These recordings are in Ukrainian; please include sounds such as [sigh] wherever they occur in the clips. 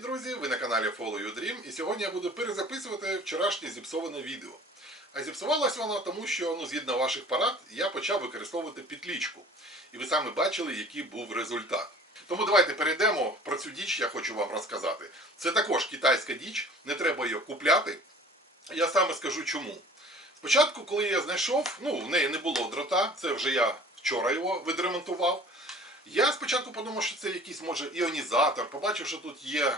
друзі! Ви на каналі Follow Your Dream і сьогодні я буду перезаписувати вчорашнє зіпсоване відео. А зіпсувалось воно тому, що ну, згідно ваших парад я почав використовувати петлічку. І ви самі бачили, який був результат. Тому давайте перейдемо про цю діч, я хочу вам розказати. Це також китайська діч, не треба її купляти. Я саме скажу чому. Спочатку, коли я знайшов, ну, в неї не було дрота, це вже я вчора його відремонтував. Я спочатку подумав, що це якийсь може іонізатор. Побачив, що тут є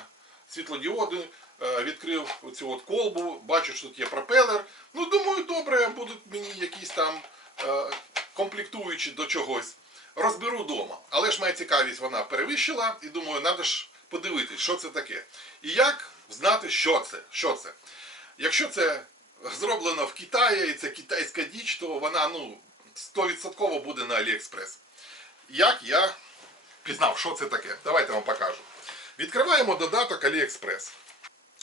світлодіоди, е, відкрив оцю от колбу, бачу, що тут є пропелер. Ну, думаю, добре, будуть мені якісь там е, комплектуючі до чогось. Розберу вдома. Але ж моя цікавість вона перевищила, і думаю, треба ж подивитись, що це таке. І як знати, що це. Що це. Якщо це зроблено в Китаї, і це китайська діч, то вона ну, 100% буде на Аліекспрес як я пізнав, що це таке. Давайте вам покажу. Відкриваємо додаток AliExpress.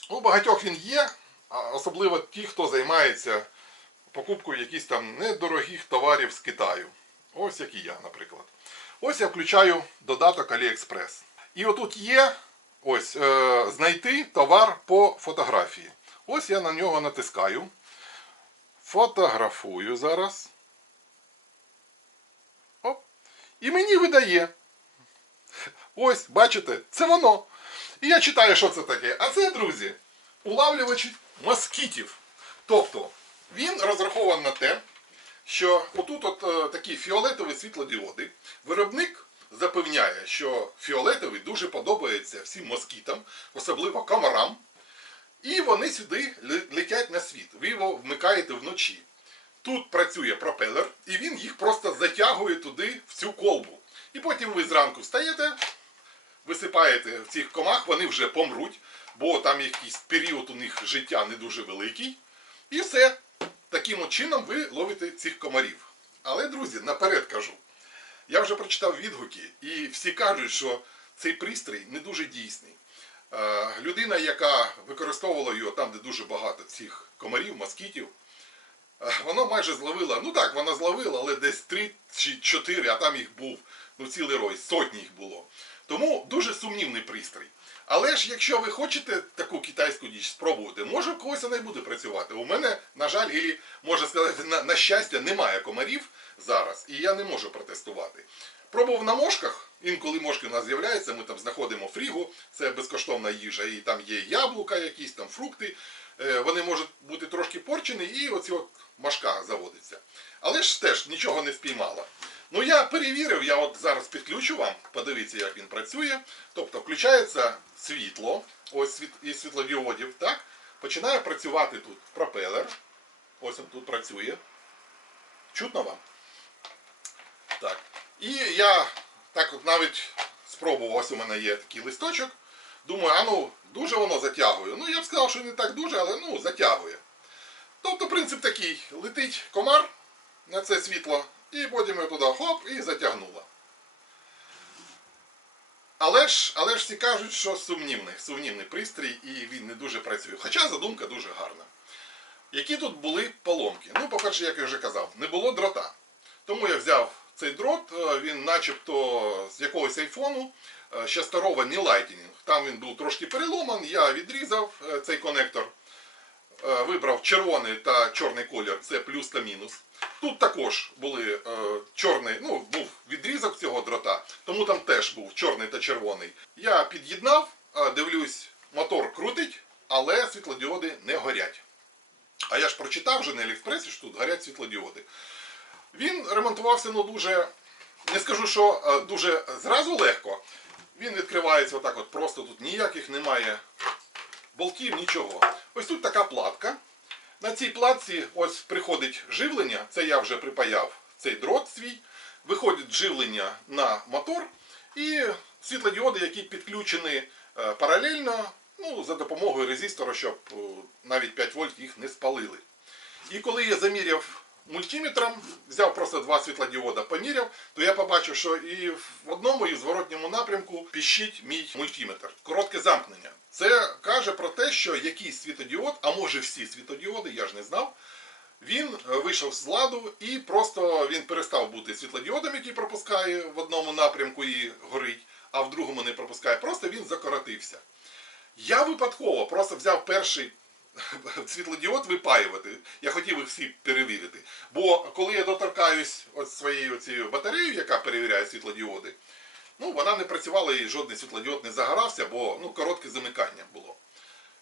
У багатьох він є, особливо ті, хто займається покупкою якихось там недорогих товарів з Китаю. Ось як і я, наприклад. Ось я включаю додаток AliExpress. І отут є ось е, знайти товар по фотографії. Ось я на нього натискаю. Фотографую зараз. Оп. І мені видає. Ось, бачите, це воно. І я читаю, що це таке. А це, друзі, улавлювачі москітів. Тобто, він розрахований на те, що отут от е, такі фіолетові світлодіоди. Виробник запевняє, що фіолетовий дуже подобається всім москітам, особливо комарам. І вони сюди летять на світ. Ви його вмикаєте вночі. Тут працює пропелер, і він їх просто затягує туди, в цю колбу. І потім ви зранку встаєте, висипаєте в цих комах, вони вже помруть, бо там якийсь період у них життя не дуже великий. І все. Таким чином ви ловите цих комарів. Але, друзі, наперед кажу, я вже прочитав відгуки, і всі кажуть, що цей пристрій не дуже дійсний. Е, Людина, яка використовувала його там, де дуже багато цих комарів, москітів, е, воно майже зловило, ну так, вона зловила, але десь 3 чи 4, а там їх був ну, цілий рой, сотні їх було. Тому дуже сумнівний пристрій. Але ж якщо ви хочете таку китайську діч спробувати, може в когось вона і буде працювати. У мене, на жаль, і можна сказати, на, на щастя, немає комарів зараз, і я не можу протестувати. Пробував на мошках, інколи мошки у нас з'являються, ми там знаходимо фрігу, це безкоштовна їжа, і там є яблука, якісь там фрукти. Е, Вони можуть бути трошки порчені, і оці от мошка заводиться. Але ж теж нічого не спіймала. Ну я перевірив, я от зараз підключу вам, подивіться, як він працює. Тобто включається світло, ось із світлодіодів, так? Починає працювати тут пропелер. Ось він тут працює. Чутно вам? Так. І я так от навіть спробував, ось у мене є такий листочок. Думаю, а ну, дуже воно затягує. Ну, я б сказав, що не так дуже, але ну, затягує. Тобто принцип такий: летить комар на це світло, і потім його туди хоп і затягнуло. Але ж, але ж всі кажуть, що сумнівний, сумнівний пристрій і він не дуже працює. Хоча задумка дуже гарна. Які тут були поломки? Ну, по-перше, як я вже казав, не було дрота. Тому я взяв цей дрот, е, він начебто з якогось айфону, е, ще старого не Lightning. Там він був трошки переломан, я відрізав е, цей конектор, вибрав червоний та чорний колір, це плюс та мінус. Тут також були е, чорний, ну, був відрізок цього дрота, тому там теж був чорний та червоний. Я під'єднав, е, дивлюсь, мотор крутить, але світлодіоди не горять. А я ж прочитав вже на Аліекспресі, що тут горять світлодіоди. Він ремонтувався ну дуже, не скажу, що е, дуже зразу легко. Він відкривається отак от просто, тут ніяких немає болтів, нічого. Ось тут така платка. На цій платці ось приходить живлення, це я вже припаяв цей дрот свій. Виходить живлення на мотор і світлодіоди, які підключені е, паралельно, ну, за допомогою резистора, щоб е, навіть 5 вольт їх не спалили. І коли я заміряв мультиметром, взяв просто два світлодіода, поміряв, то я побачив, що і в одному, і в зворотньому напрямку піщить мій мультиметр. Коротке замкнення. Це каже про те, що якийсь світодіод, а може всі світодіоди, я ж не знав, він е, вийшов з ладу і просто він перестав бути світлодіодом, який пропускає в одному напрямку і горить, а в другому не пропускає. Просто він закоротився. Я випадково просто взяв перший [laughs] світлодіод випаювати. Я хотів їх всі перевірити. Бо коли я доторкаюсь от своєю цією батареєю, яка перевіряє світлодіоди, ну вона не працювала і жодний світлодіод не загорався, бо ну, коротке замикання було.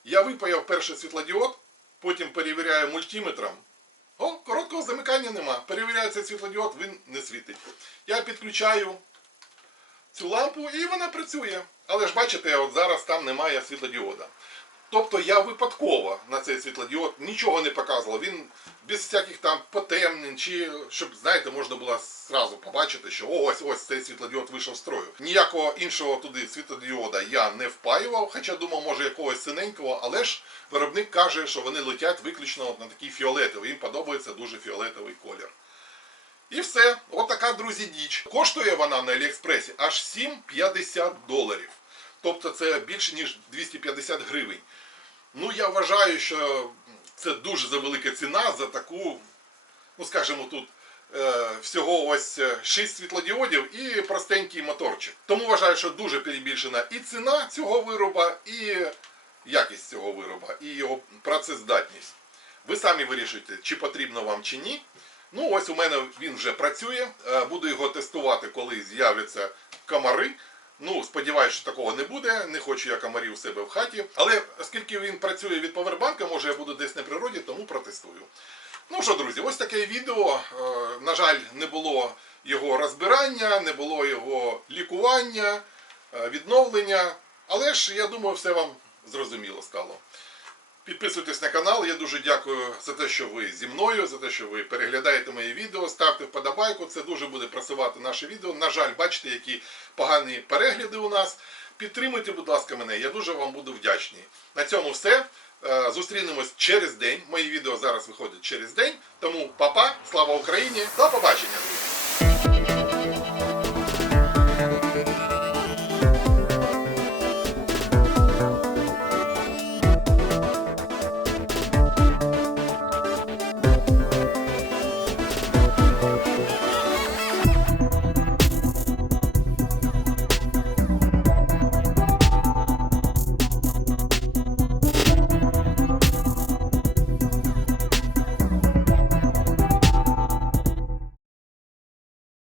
Я випаяв перший світлодіод, потім перевіряю мультиметром. О, короткого замикання нема. Перевіряю цей світлодіод, він не світить. Я підключаю цю лампу і вона працює. Але ж бачите, от зараз там немає світлодіода. Тобто я випадково на цей світлодіод нічого не показував. Він без всяких там потемнень, чи щоб, знаєте, можна було зразу побачити, що ось ось цей світлодіод вийшов з строю. Ніякого іншого туди світлодіода я не впаював, хоча думав, може якогось синенького, але ж виробник каже, що вони летять виключно на такий фіолетовий. Їм подобається дуже фіолетовий колір. І все, от така, друзі, діч. Коштує вона на Аліекспресі аж 7,50 доларів. Тобто це більше ніж 250 гривень. Ну, я вважаю, що це дуже завелика ціна за таку, ну скажімо, тут е, всього ось 6 світлодіодів і простенький моторчик. Тому вважаю, що дуже перебільшена і ціна цього вироба, і якість цього вироба, і його працездатність. Ви самі вирішуєте, чи потрібно вам чи ні. Ну, ось у мене він вже працює. Е, Буду його тестувати, коли з'являться комари. Ну, сподіваюся, що такого не буде. Не хочу я комарів у себе в хаті. Але оскільки він працює від повербанка, може я буду десь на природі, тому протестую. Ну що, друзі, ось таке відео. Е, На жаль, не було його розбирання, не було його лікування, е, відновлення. Але ж я думаю, все вам зрозуміло стало. Підписуйтесь на канал. Я дуже дякую за те, що ви зі мною, за те, що ви переглядаєте мої відео. Ставте вподобайку. Це дуже буде просувати наше відео. На жаль, бачите, які погані перегляди у нас. Підтримуйте, будь ласка, мене. Я дуже вам буду вдячний. На цьому все. Е, Зустрінемось через день. Мої відео зараз виходять через день. Тому папа, слава Україні, до побачення!